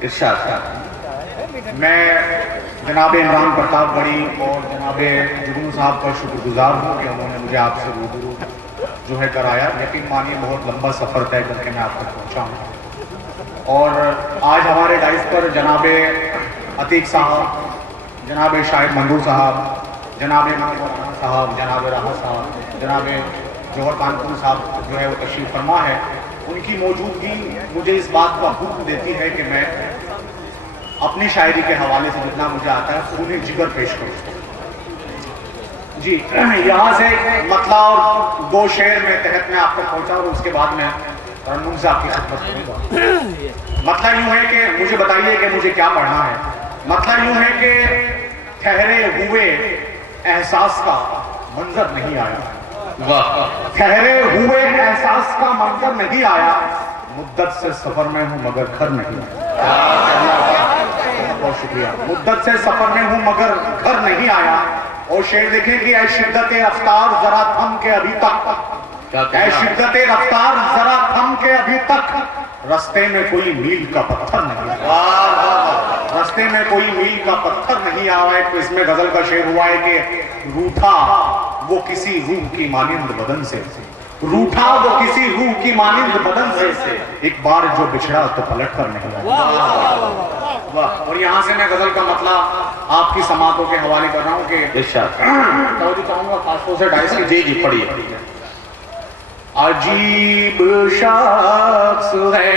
इरशाद। मैं जनाब इमरान प्रताप बड़ी और जनाब जुगनू साहब का शुक्रगुजार हूँ कि उन्होंने मुझे आपसे रूबरू जो है कराया। यकीन मानिए बहुत लंबा सफ़र तय करके मैं आप तक पहुँचा हूँ। और आज हमारे डाइस पर जनाब अतीक साहब, जनाब शाहिद मंदूर साहब, जनाब साहब, जनाब राहा साहब, जनाब जौहर कानपुर साहब जो है वो तशरीफ़ फरमा है। उनकी मौजूदगी मुझे इस बात का हुक्म देती है कि मैं अपनी शायरी के हवाले से जितना मुझे आता है खून जिगर पेश करूँ। जी, यहाँ से मतला और दो शेर में तहत मैं आप तक पहुँचा और उसके बाद मैं तरन्नुम से आपकी खिदमत करूँगा। मतलब यूँ है कि मुझे बताइए कि मुझे क्या पढ़ना है। मतलब यूँ है कि ठहरे हुए एहसास का मंजर नहीं आया। वाह। ठहरे हुए एहसास का मंजर नहीं आया, मुद्दत से सफर में हूँ मगर घर नहीं आया। बहुत शुक्रिया। मुद्दत से सफर में हूँ मगर घर नहीं आया। और शेर देखें कि ऐ शिद्दत रफ्तार जरा थम के अभी तक, ऐ शिद्दत रफ्तार जरा थम के अभी तक, रास्ते में कोई मील का पत्थर नहीं आया। रास्ते में कोई मील का पत्थर नहीं आया। तो इसमें गजल का शेर हुआ है कि रूठा वो किसी रूह की मानिंद बदन से, रूठा वो किसी रूह की मानिंद बदन से, एक बार जो बिछड़ा तो पलट कर नहीं आया। और यहाँ से मैं गजल का मतलब आपकी समातों के हवाले कर रहा हूँ कि तो चाहूंगा खासतौर से डाइस की। जी जी पढ़िए। अजीब शख्स है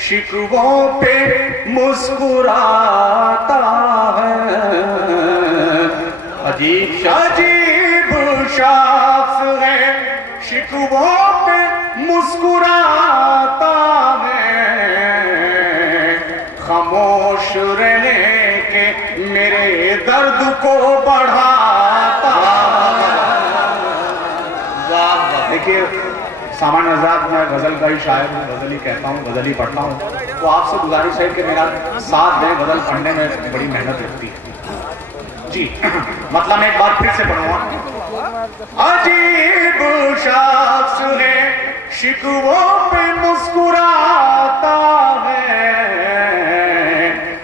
शिकवों पे मुस्कुराता है, अजीब शख्स है शिकवों पे मुस्कुराता है, खामोश रहने के मेरे दर्द को बढ़ाता। देखिए सामान्य हज़रात, मैं गजल का ही शायर हूँ, गजल ही कहता हूँ, गजल ही पढ़ता हूँ। तो आपसे गुजारिश है कि मेरा साथ दें, गजल पढ़ने में बड़ी मेहनत लगती है। जी मतलब मैं एक बार फिर से पढ़ूंगा। अजीब शख्स है शिकवों पे मुस्कुराता है,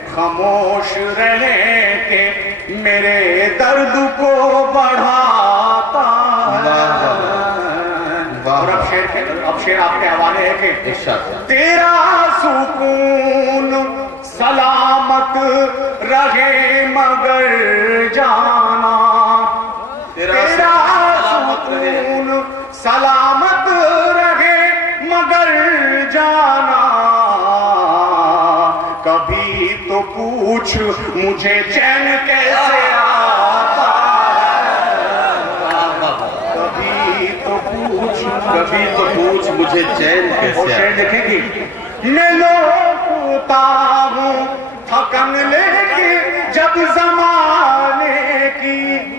खामोश रहे के मेरे दर्द को बढ़ाता है। और अब शेर आपके हवाले है कि तेरा सुकून सलामत रहे मगर जाना, तेरा सुकून सलामत रहे मगर जाना, कभी तो पूछ मुझे चैन कैसे आता है, कभी तो पूछ मुझे चैन कैसे आता है। देखेंगे मैं लौटता हूँ थकन लेके जब जमाने की,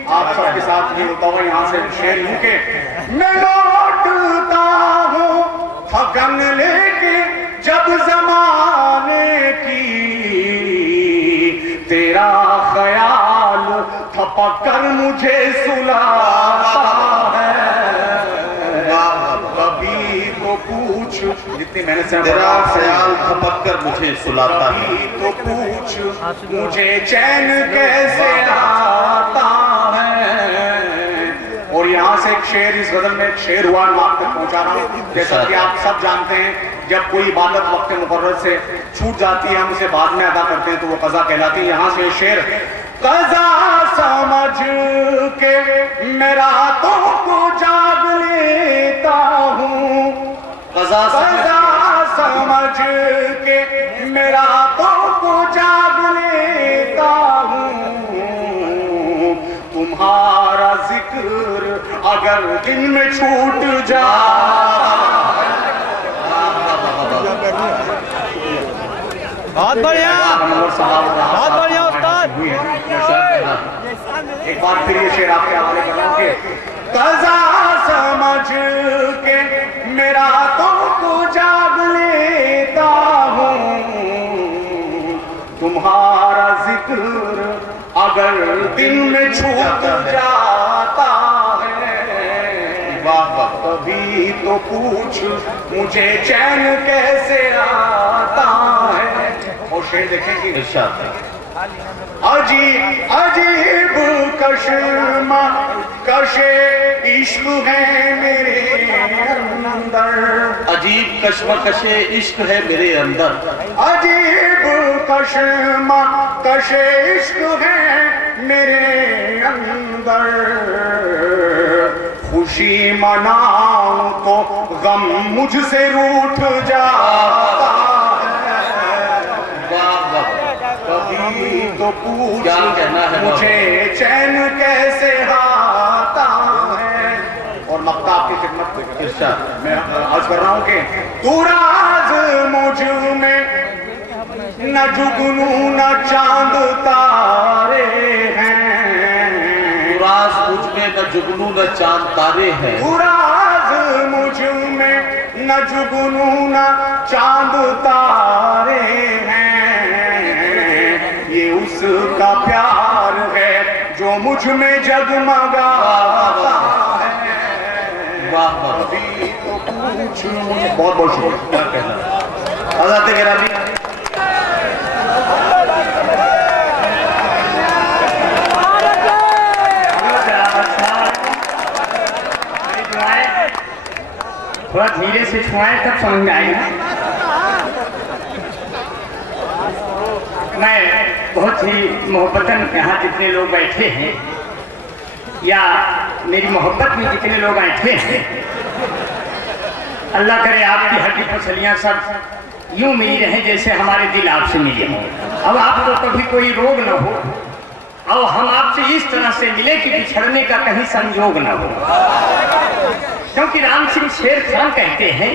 आप सबके साथ नहीं होता हुआ यहाँ से शेर यूं के, मैं लौटता हूँ थकन लेके जब जमाने की, तेरा ख्याल थपक कर मुझे सुलाता है, कभी तो पूछ जितनी मैंने से तेरा ख्याल थपक कर मुझे सुलाता है, तो पूछ मुझे चैन कैसे आता है। और यहाँ से एक शेर, इस गजल में एक शेर हुआ मैं आप तक पहुँचा रहा हूँ। जैसा कि आप सब जानते हैं जब कोई इबादत वक्त मुकर्रर से छूट जाती है, हम उसे बाद में अदा करते हैं तो वो कज़ा कहलाती है। यहाँ से शेर, कज़ा समझ के मैं रातों को जाग लेता हूँ, कज़ा समझ के मैं रातों को जाग लेता हूँ, तुम्हारा जिक्र अगर दिन में छूट जाए। बहुत बढ़िया, बहुत बढ़िया उस्ताद। एक बार फिर ये शेर आपके हवाले कर रहा हूँ कि कज़ा समझ के मैं रातों को जाग लेता हूँ, तुम्हारा जिक्र अगर दिन में छूट जाता है, कभी तो पूछ मुझे चैन कैसे आता है। और शेर देखेंगे। इरशाद। अजीब अजीब कशमा कशे इश्क है मेरे अंदर, अजीब कशमकशे इश्क है मेरे अंदर, अजीब कशमा कशे इश्क है मेरे अंदर, खुशी मनाऊं तो गम मुझसे रूठ जाता कभी तो पूछ क्या कहना है मुझे चैन कैसे आता है। और मक्ता आपकी खिदमत इरशाद। मैं अर्ज कर रहा हूं कि तू राज मुझ में न जुगनू न चांद तारे हैं, राज मुझ में न जुगनू न चांद तारे हैं, तू राज मुझ में न जुगनू न चांद तारे हैं, ये उसका प्यार है जो मुझ में जगमगाता है। वाह वाह। अभी तो पूछ मुझे बहुत बहुत शुक्रिया। क्या कहना हज़रत गिरामी। थोड़ा धीरे से छुआए तब समझ में आएगा। मैं बहुत ही मोहब्बतन यहाँ जितने लोग बैठे हैं या मेरी मोहब्बत में जितने लोग बैठे हैं, अल्लाह करे आपकी हड्डी पसलियाँ सब यूं मिली रहे जैसे हमारे दिल आपसे मिले हों। अब आपको कभी कोई रोग न हो और हम आपसे इस तरह से मिले कि बिछड़ने का कहीं संयोग न हो। क्योंकि राम सिंह शेर खान कहते हैं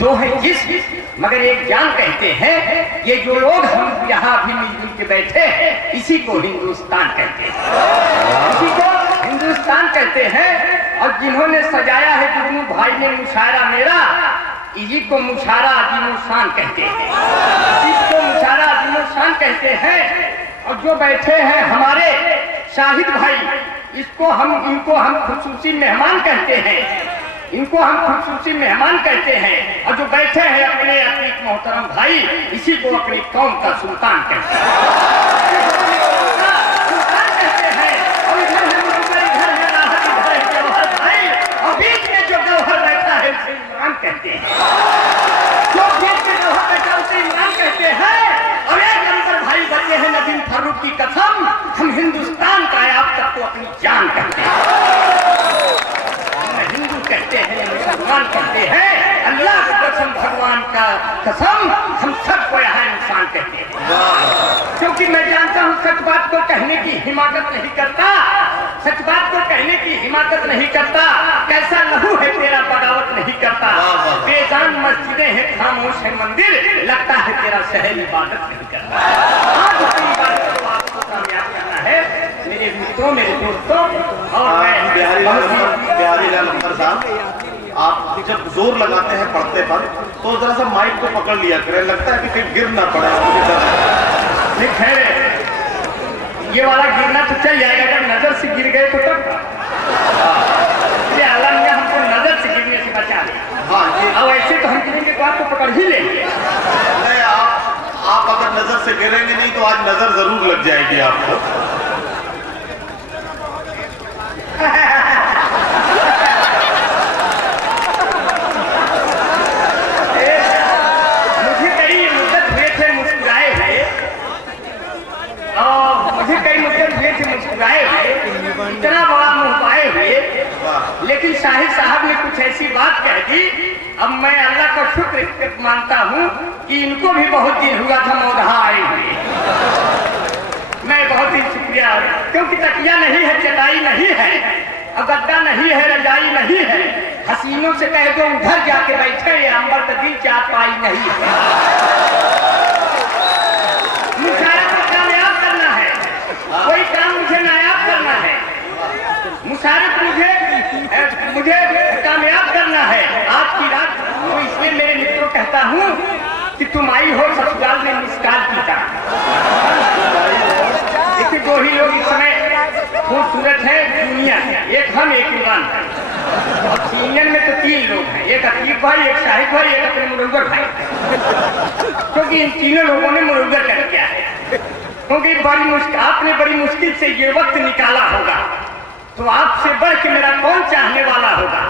दो है जिस्म मगर एक जान कहते हैं। ये जो लोग हम यहाँ अभी मिलजुल के बैठे हैं इसी को हिंदुस्तान कहते हैं, इसी को हिंदुस्तान कहते हैं। और जिन्होंने सजाया है जुगनू भाई ने मुशायरा मेरा, इसी को मुशायरा अजीमो शान कहते हैं, इसी को मुशायरा अजीमो शान कहते हैं। और जो बैठे हैं हमारे शाहिद भाई, इनको हम खुसूसी मेहमान कहते हैं, इनको हम खुसूसी मेहमान कहते हैं। और जो बैठे हैं अपने अतीक मोहतरम भाई, इसी को अपनी कौम का सुल्तान कहते हैं, सुल्तान कहते हैं। और इधर है मुझे इधर है राहत इधर है जौहर भाई, और बीच में जो जौहर बैठा है उसे इमरान कहते हैं, जो बीच में जौहर बैठा उसे इमरान कहते हैं। और एक नंबर भाई बचे हैं नदीम फारूक की कसम, हम हिंदुस्तान का आप तक को अपनी जान कहते हैं, हिंदू कहते हैं मुसलमान कहते हैं, अल्लाह की कसम भगवान का कसम हम सबको यहाँ इंसान कहते हैं। क्योंकि मैं जानता हूँ सच बात को कहने की हिमाकत नहीं करता, सच बात को कहने की हिमाकत नहीं करता। कैसा लहू है तेरा बगावत नहीं करता, बेजान मस्जिदें हैं खामोश है मंदिर, लगता है तेरा शहर इबादत नहीं करता। आज अपनी इबादत को आपको कामयाब करना है मेरे मित्रों मेरे दोस्तों। और मैं बिहारी लाल अख्तर साहब, आप जब जोर लगाते हैं पढ़ते पर तो जरा सा माइक को पकड़ लिया करें, लगता है कि कहीं गिर ना पड़े। नहीं खैर ये वाला गिरना तो चल जाएगा, अगर नजर से गिर गए तो तब ये आला मियां हमको नजर से गिरने से बचा ले। हाँ ये अब ऐसे तो हम गिरेंगे तो आपको पकड़ ही लेंगे। नहीं, आप अगर नजर से गिरेंगे नहीं तो आज नजर जरूर लग जाएगी आपको। मुझे कई मुद्दत हुए थे मुस्कुराए हुए, और मुझे कई मुद्दत हुए थे मुस्कुराए हुए, इतना बड़ा मुंह पाए हुए, लेकिन शाहिद साहब ने कुछ ऐसी बात कह दी। अब मैं अल्लाह का शुक्र मानता हूँ कि इनको भी बहुत दिन हुआ था मौधा आए हुए। मैं बहुत ही शुक्रिया, क्योंकि तकिया नहीं है, चटाई नहीं है, गद्दा नहीं है, रजाई नहीं है। हसीनों से कह दो उधर जाके बैठे, ये अंबर का दिल चाहपाई नहीं है। मुशायरा को कामयाब करना है, कोई काम मुझे नायाब करना है, मुशायरे को मुझे कामयाब करना है। आज की रात तो इसलिए मेरे मित्रों कहता हूँ कि तुम आई हो ससुराल में मिसकाल की तरह। देखिए दो ही लोग इस समय खूबसूरत है दुनिया, एक हम एक इमरान। और सीनियर में तो 3 लोग हैं, एक अतीक भाई, एक शाहिद भाई, एक अपने मुरव्वर भाई, क्योंकि इन तीनों लोगों ने मुरव्वर कर दिया है। क्योंकि आपने बड़ी मुश्किल से ये वक्त निकाला होगा, तो आपसे बढ़ के मेरा कौन चाहने वाला होगा।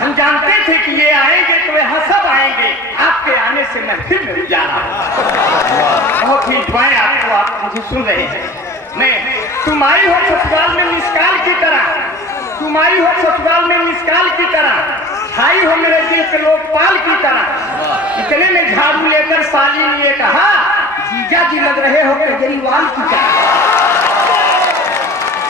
हम जानते थे कि ये आएंगे तो यहाँ सब आएंगे, आपके आने से महफिल में उजाला होगा। बहुत ही दुआएं आपको, आप मुझे सुन रहे हैं। मैं तुम आई हो ससुराल में मिसकाल की तरह, तुम आई हो ससुराल में मिसकाल की तरह, छाई हो मेरे दिल के लोकपाल की तरह। इतने में झाड़ू लेकर साली ने कहा, जीजा जी लग रहे हो केजरीवाल की तरह,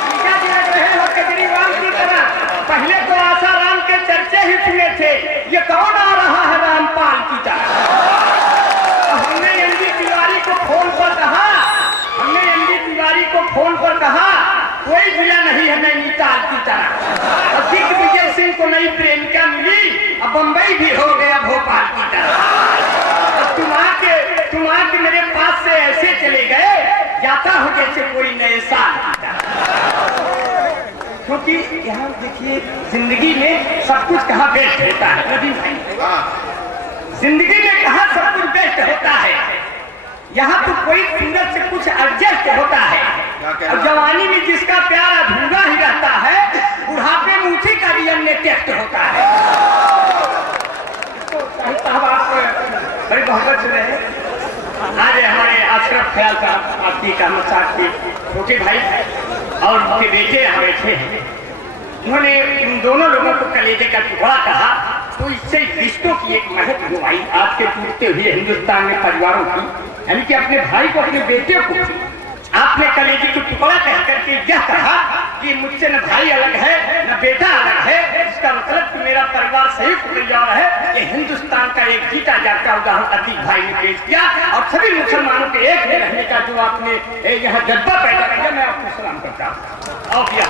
जीजा जी लग रहे हो केजरीवाल की तरह। पहले तो आसाराम के चर्चे ही सुने थे, ये कौन आ रहा है रामपाल की तरह। हमने एमडी तिवारी को फोन पर कहा, हमने एमडी तिवारी को फोन पर कहा, कोई जिला नहीं है नैनीताल की तरह। और दिग्विजय सिंह को नई प्रेमिका मिली, अब बंबई भी हो गया भोपाल की तरह। तुम आके मेरे पास से ऐसे चले गए, जाता हो जैसे कोई नए साल की तरह। क्योंकि यहाँ देखिए, जिंदगी में सब कुछ कहाँ बेस्ट होता है नदीम भाई, जिंदगी में कहाँ सब कुछ बेस्ट होता है। यहाँ तो कोई सूरत से कुछ एडजस्ट होता है, और जवानी में जिसका प्यार अधूरा ही रहता है, बुढ़ापे में उसी का भी अन्य टेस्ट होता है। साहब आप बड़ी मोहब्बत से रहे। आज हमारे अशरफ ख्याल साहब, आपकी कामत साहब के छोटे भाई और उनके बेटे यहाँ बैठे हैं। उन्होंने इन दोनों लोगों को कलेजे का टुकड़ा कहा, तो इससे रिश्तों की एक महक हुई आज के टूटते हुए हिंदुस्तान में परिवारों की, यानी कि अपने भाई को, अपने बेटे को आपने कलेजे को टुकड़ा कह करके यह कहा कि मुझसे न भाई अलग है न बेटा अलग है, इसका मतलब कि मेरा परिवार संयुक्त परिवार है। ये हिंदुस्तान का एक जीता जागता उदाहरण अतीक भाई ने पेश किया, और सभी मुसलमानों के एक में रहने का जो आपने यहाँ जज्बा पैदा किया, मैं आपको सलाम करता हूँ। और यह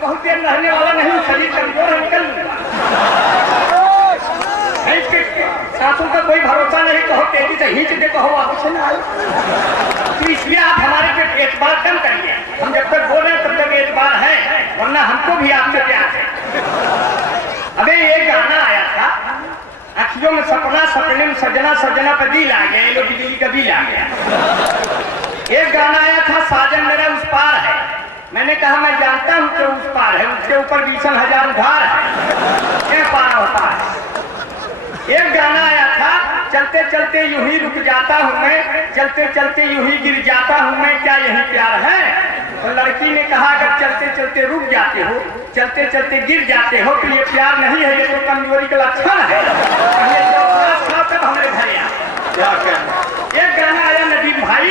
बहुत देर रहने वाला नहीं, शरीर कमजोर है, निकल सासों का कोई भरोसा नहीं, कहो तेजी से खींच दे, कहो वापस ना आए। तो इसलिए आप हमारे पे एतबार कम करिए, हम जब तक बोल रहे हैं तब तक एतबार है, वरना हमको भी आपसे प्यार है। अबे एक गाना आया था, अखियों में सपना, सपने में सजना, सजना पे दिल आ गया, ये लोग बिजली का बिल आ गया। एक गाना आया था, साजन मेरा उस पार है। मैंने कहा मैं जानता हूँ कि उस पार है, उसके ऊपर 20,000 उधार है, क्या पार होता है। एक गाना आया था, चलते चलते यूं ही रुक जाता हूँ मैं, चलते चलते यूं ही गिर जाता हूँ मैं, क्या यही प्यार है। तो लड़की ने कहा अगर चलते चलते रुक जाते हो, चलते चलते गिर जाते हो, तो ये प्यार नहीं है, ये तो कमजोरी का लक्षण है। तब हमारे घर एक गाना आया नदीम भाई,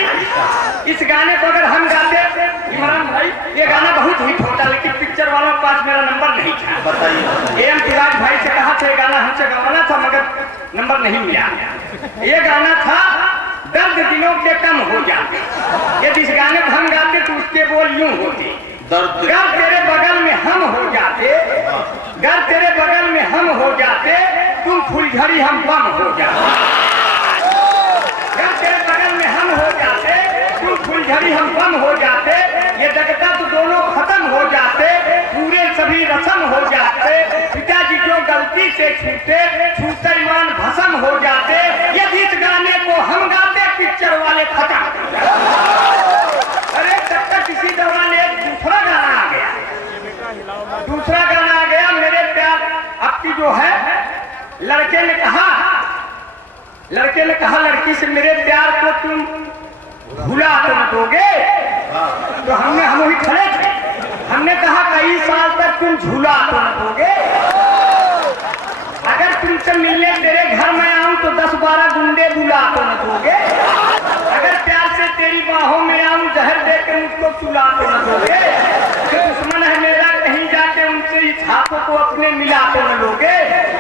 इस गाने को अगर हम गाते इमरान भाई, ये गाना बहुत हिट होता, लेकिन पिक्चर वालों के पास मेरा नंबर नहीं था। बताइए, एम तिवारी भाई से कहा था ये गाना हमसे गवाना था, मगर नंबर नहीं मिला। ये गाना था दर्द दिलों के कम हो जाते, यदि इस गाने को हम गाते तो उसके बोल यूं होते, गर तेरे बगल में हम हो जाते, गर तेरे बगल में हम हो जाते, तुम फुलझड़ी हम बम हो जाते। तेरे बगल में हम हो जाते, तुम फुलझड़ी हम बम हो जाते, ये जगता तो दोनों खत्म हो जाते, पूरे सभी रसम हो जाते, पिताजी जो गलती से छूटे, छूटे ईमान भस्म हो जाते। यदि इस गाने को हम गाते, पिक्चर वाले खत्म। अरे तब तक किसी दौरान एक दूसरा गाना आ गया, दूसरा गाना आ गया, मेरे प्यार आपकी जो है, लड़के ने कहा लड़की से मेरे प्यार को तुम भुला तो न दोगे। तो हम वही खड़े थे, हमने कहा कई साल तक तुम झूला तो न दोगे। अगर तुमसे मिलने तेरे घर में आऊं तो 10-12 गुंडे बुला तो न दोगे। अगर प्यार से तेरी बाहों में आऊं जहर देकर मुझको सुला तो न दोगे। जो दुश्मन है मेरा कहीं जाके उनसे इस हाथों को अपने मिला तो न लोगे।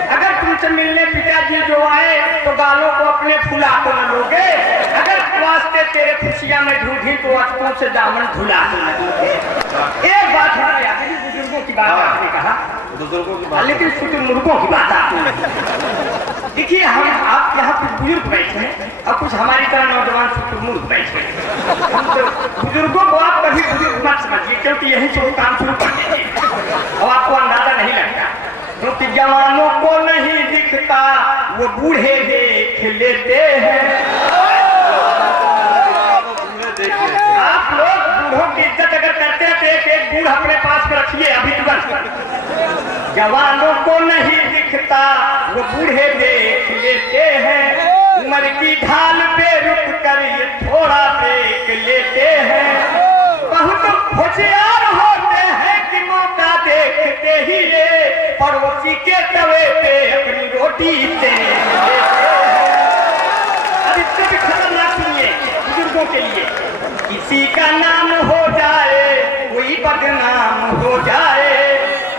अगर तुमसे मिलने पिताजी जो आए तो गालों को अपने फुला तो न लोगे। अगर वास्ते तेरे खुशियां में ढूंढी तो अचकों से दामन धुला तो न लोगे। एक बात हमारे यहाँ बुजुर्गों की बात आपने कहा, बुजुर्गों की बात, लेकिन शुतुरमुर्गों की बात आपने देखिए हम आप यहाँ कुछ बुजुर्ग बैठे हैं और कुछ हमारी तरह नौजवान शुक्र बैठे हैं। हम तो बुजुर्गों को आप कभी बुजुर्ग मत समझिए, क्योंकि यही शुरू काम शुरू कर दीजिए और आपको अंदाजा नहीं लगता, क्योंकि जवानों को नहीं दिखता वो बूढ़े देख लेते हैं। आप लोग बूढ़ों की इज्जत अगर करते हैं तो एक बूढ़ अपने पास में रखिए अभी तुरंत। जवानों को नहीं दिखता वो बूढ़े देख लेते हैं, उम्र की ढाल पे रुक कर ये थोड़ा देख लेते हैं। बहुत होशियार होते हैं कि मौका देखते ही ये पड़ोसी के तवे पे अपनी रोटी से लेते हैं। अब इससे भी खतरनाक सुनिए बुजुर्गों के लिए, किसी का नाम हो जाए कोई बदनाम हो जाए,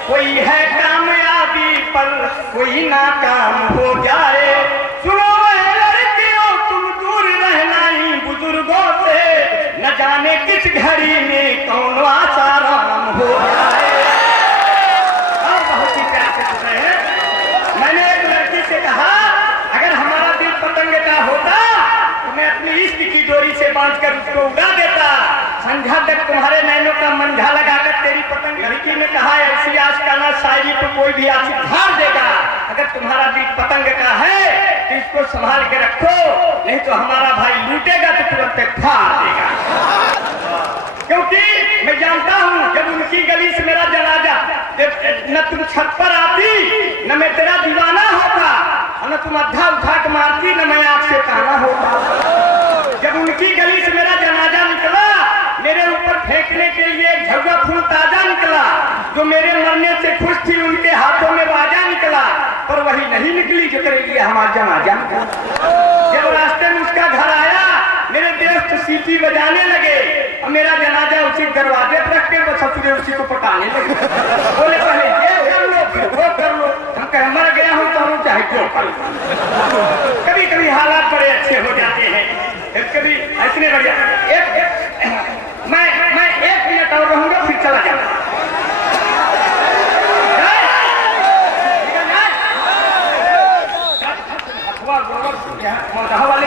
कोई है कामयाबी पर कोई नाकाम हो जाए। सुनो लड़कियों तुम दूर रहना ही बुजुर्गों से, न जाने किस घड़ी में कौन आसाराम हो जाए। और बहुत ही प्यार से सुन रहे हैं। मैंने एक लड़की से कहा अगर हमारा दिल पतंग का होता तो मैं अपनी इश्क की डोरी से बांधकर उसको उड़ा देता, संझा तक तुम्हारे नैनों का मंझा लगाकर तेरी पतंग। लड़की ने कहा ऐसी आशिकाना शायरी तो कोई भी आशिक फाड़ देगा, अगर तुम्हारा दिल पतंग का है तो इसको संभाल के रखो, नहीं तो हमारा भाई लूटेगा तो तुरंत फाड़ देगा। क्योंकि मैं जानता हूँ जब उनकी गली से मेरा जनाजा, न तुम छत पर आती न मैं तेरा दीवाना होता, न तुम अद्धा उठा के मारती न मैं आपसे कहना होता। जब उनकी गली से मेरा जनाजा निकला मेरे ऊपर फेंकने के लिए एक झुग्गा फूल ताजा निकला, जो मेरे मरने से खुश थी उनके हाथों में बाजा निकला, पर वही नहीं निकली जो तेरे लिए हमारा जनाजा निकला। जब रास्ते में उसका घर आया मेरे दोस्त सीटी बजाने लगे और मेरा जनाजा उसी दरवाजे पर रख के वो ससुरे उसी को पटाने लगे। बोले पहले ये कर लो फिर वो कर लो। हम कहे मर गया हूँ तो हम चाहे क्यों कर लो। कभी कभी हालात बड़े अच्छे हो जाते हैं, कभी ऐसे बढ़िया। मैं 1 मिनट और रहूंगा फिर चला जाऊंगा। वाले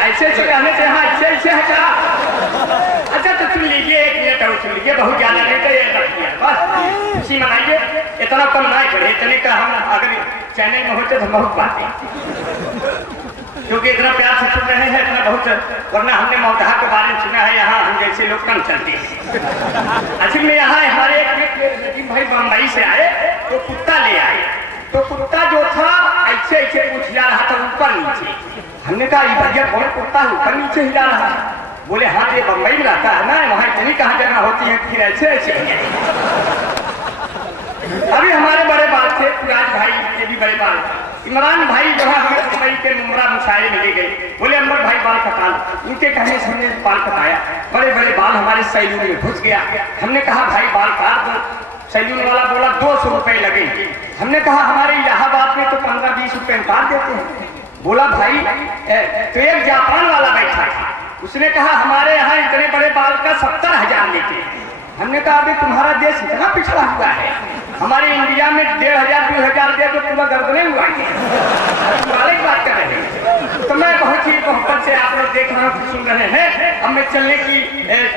ऐसे ऐसे कहने से हाँ ऐसे ऐसे है क्या? अच्छा तो सुन लीजिए 1 मिनट और सुन लीजिए, बहुत ज्यादा नहीं तो ये रखिए बस खुशी मनाइए, इतना कम ना करे। इतने का हम अगर चैनल में होते तो बहुत बातें, क्योंकि इतना प्यार से सुन रहे हैं इतना बहुत, वरना हमने मौतहा के बारे में सुना है यहाँ हम जैसे लोग कम चलते हैं। असल में यहाँ हमारे एक भाई बम्बई से आए तो कुत्ता ले आए, तो कुत्ता जो था ऐसे ऐसे पूछ जा रहा था ऊपर नीचे। हमने कहा ये भैया कौन कुत्ता है ऊपर नीचे हिला रहा है? बोले हाँ ये बम्बई में रहता है ना, वहाँ इतनी कहाँ जगह होती है फिर ऐसे ऐसे। अभी हमारे बड़े बाल थे पुराज भाई ये भी बड़े बाल, इमरान भाई जो है हमें मुंबई के मुमरा मुशायरे में ले गए। बोले अमर भाई बाल कटा लो, उनके कहने से हमने बाल कटाया, बड़े बड़े बाल हमारे सैलून में घुस गया। हमने कहा भाई बाल काट दो, सैलून वाला बोला 200 रुपए लगेंगे। हमने कहा हमारे इलाहाबाद में तो 15-20 रुपए काट देते हैं। बोला भाई तो एक जापान वाला बैठा था, उसने कहा हमारे यहाँ इतने बड़े बाल का 70,000 लेते हैं। हमने कहा अभी तुम्हारा देश इतना पिछड़ा हुआ है, हमारे इंडिया में 1,500-2,000 दे तो पूरा गर्दने हुआ है बात कर रहे हैं। तो मैं बहुत ही मोहब्बत से आप लोग देख रहे हैं सुन रहे हैं, अब मैं चलने की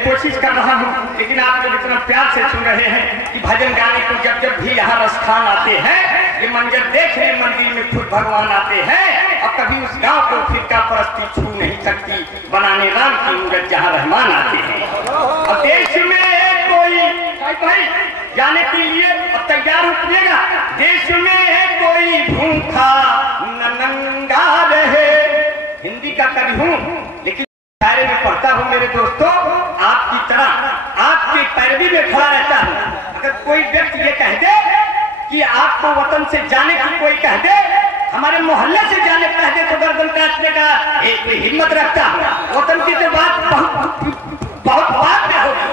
कोशिश कर रहा हूँ, लेकिन आप लोग इतना प्यार से सुन रहे हैं कि भजन गाने को जब जब भी यहाँ रसखान आते हैं, ये मंजर देखने मंदिर में खुद भगवान आते हैं, और कभी उस गांव को फिरका परस्ती छू नहीं सकती, बनाने राम की मूरत जहाँ रहमान आते हैं। अब देश में कोई भाई जाने के लिए तैयार उठिएगा, देश में कोई भूखा न नंगा रहे। हिंदी का कवि हूँ लेकिन शायरी में पढ़ता हूँ मेरे दोस्तों, आपकी तरह आपकी पैरवी में खड़ा रहता हूँ। अगर कोई व्यक्ति ये कह दे कि आपको वतन से जाने की कोई कह दे, हमारे मोहल्ले से जाने कह दे तो गर्दन काटने का हिम्मत रखता हूँ। वतन की तो बात बहुत बात में होगी,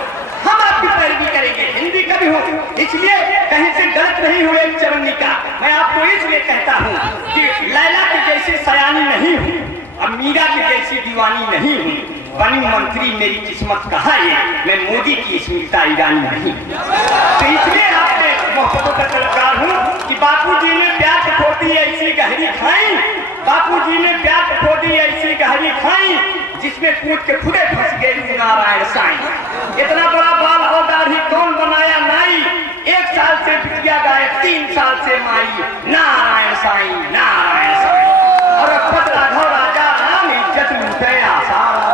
हम आपकी पैरवी करेंगे। हिंदी कवि हूँ इसलिए कहीं से गलत नहीं हुए चवन्नी का। मैं आपको इसलिए कहता हूँ कि लैला के जैसे सयानी नहीं हूँ और मीरा की जैसी दीवानी नहीं हूँ, बनी मंत्री मेरी किस्मत कहा है, मैं मोदी की स्मिता ईरानी नहीं। तो इसलिए आपने मोहब्बतों का कलाकार हूँ कि बापू जी ने प्यार होती है ऐसी गहरी खाई, बापूजी ने प्यार खोदी ऐसी गहरी खाई, जिसमें कूद के खुदे फंस गए नारायण साईं। इतना बड़ा बाल और दाढ़ी कौन बनाया नाई, 1 साल से बिटिया गाय 3 साल से माई, नारायण साईं नारायण साईं। और रघुपत राघव राजा राम इज्जत लूटे आसारा,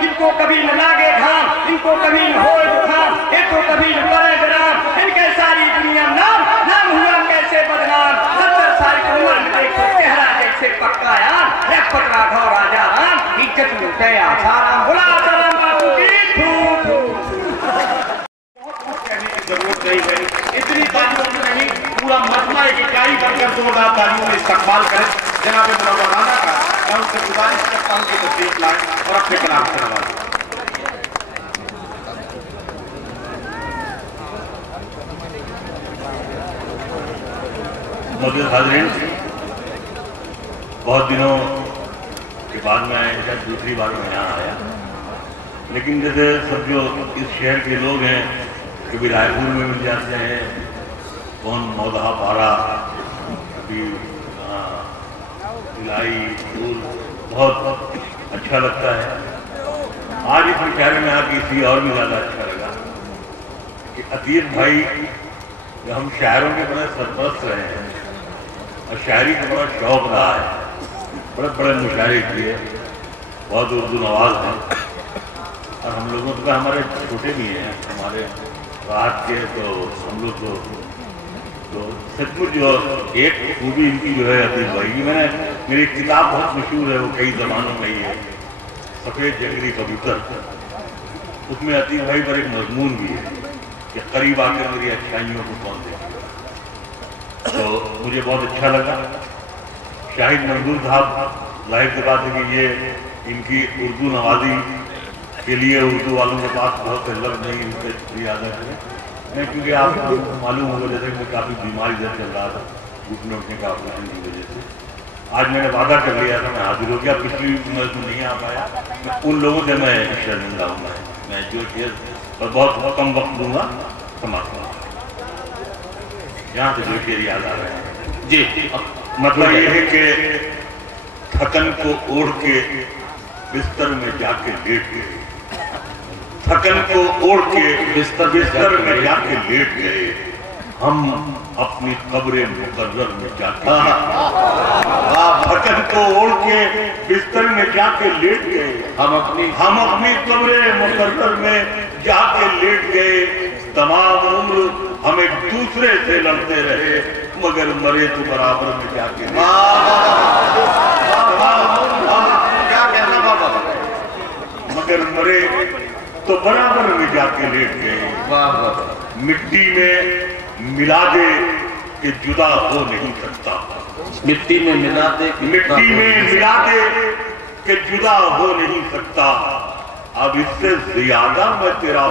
इनको कभी न लागे घाम, इनको कभी न हो जुकाम, इनको कभी न पड़े विराम, इनके सारी दुनिया नाम हुआ कैसे बदनाम। 70 साल की उम्र में देखो चेहरा जैसे पक्का यार, रघुपत राघव राजा राम इज्जत लूटे आसाराम। बोला आसाराम बापू की जरूरत नहीं है, इतनी तालियों में नहीं, पूरा मजमा एक इकाई बनकर जोरदार तालियों में इस्तेमाल करें जनाब मुनव्वर राना का। मैं उनसे गुजारिश करता हूं कि तशरीफ लाएं और अपने कलाम से नवाजें। मौजूद हाज़रीन, बहुत दिनों के बाद मैं शायद दूसरी बार मैं यहाँ आया, लेकिन जैसे सब जो इस शहर के लोग हैं, कभी रायपुर में मिल जाते हैं, कौन मौदहा पारा, कभी भिलाई, फूल, बहुत अच्छा लगता है। आज इस मुशायरे में आके इसलिए और भी ज़्यादा अच्छा लगा कि अतीत भाई, जो हम शायरों के बड़े सरपरस्त रहे हैं और शायरी का बड़ा शौक रहा है, बड़े बड़े मुशायरे किए, बहुत उर्दू नवाज हैं, और हम लोगों तो हमारे छोटे भी हैं, हमारे रात के, तो हम लोग तो सचमुच जो एक खूबी इनकी जो है अतीत भाई की, मेरी किताब बहुत मशहूर है, वो कई ज़मानों में ही है, सफ़ेद जंगली कबूतर। उसमें अतीत भाई पर एक मजमून भी है कि करीब आकर मेरी अच्छाइयों को कौन देखे। तो मुझे बहुत अच्छा लगा। शाहिद मंजूर साहब, जाहिर सी बात है कि ये इनकी उर्दू नवाजी के लिए उर्दू वालों के पास बहुत से लफ्ज़ नहीं, इनके शुक्रिया अदा करें। मैं क्योंकि आपको मालूम होगा जैसे मैं काफ़ी बीमारी से चल रहा था, घुटने उठने का ऑपरेशन की वजह से। आज मैंने वादा कर लिया था, मैं हाजिर हो गया। पिछली उम्र में नहीं आ पाया, मैं उन लोगों से मैं शर्मिंदा हूँ। मैं जो शेर और बहुत कम वक्त दूंगा, समाप्त यहाँ से जो शेर याद आ रहे हैं जी। मतलब ये है कि थकन को ओढ़ के बिस्तर में जाके लेट गए, थकन को ओढ़ के बिस्तर में जाके लेट गए, हम अपनी कब्र मुकर्रर में जाके, थकन को ओढ़ के बिस्तर में जाके लेट गए, हम अपनी कब्र मुकर्रर में जाके लेट गए। तमाम उम्र हम एक दूसरे से लड़ते रहे, मगर मरे तो बराबर में जाके। क्या कहना बाबा, मगर मरे तो बराबर में जाके लेट गए। मिट्टी में मिला दे कि जुदा हो नहीं सकता, मिट्टी में मिला दे कि जुदा हो नहीं सकता। अब इससे ज्यादा मैं तेरा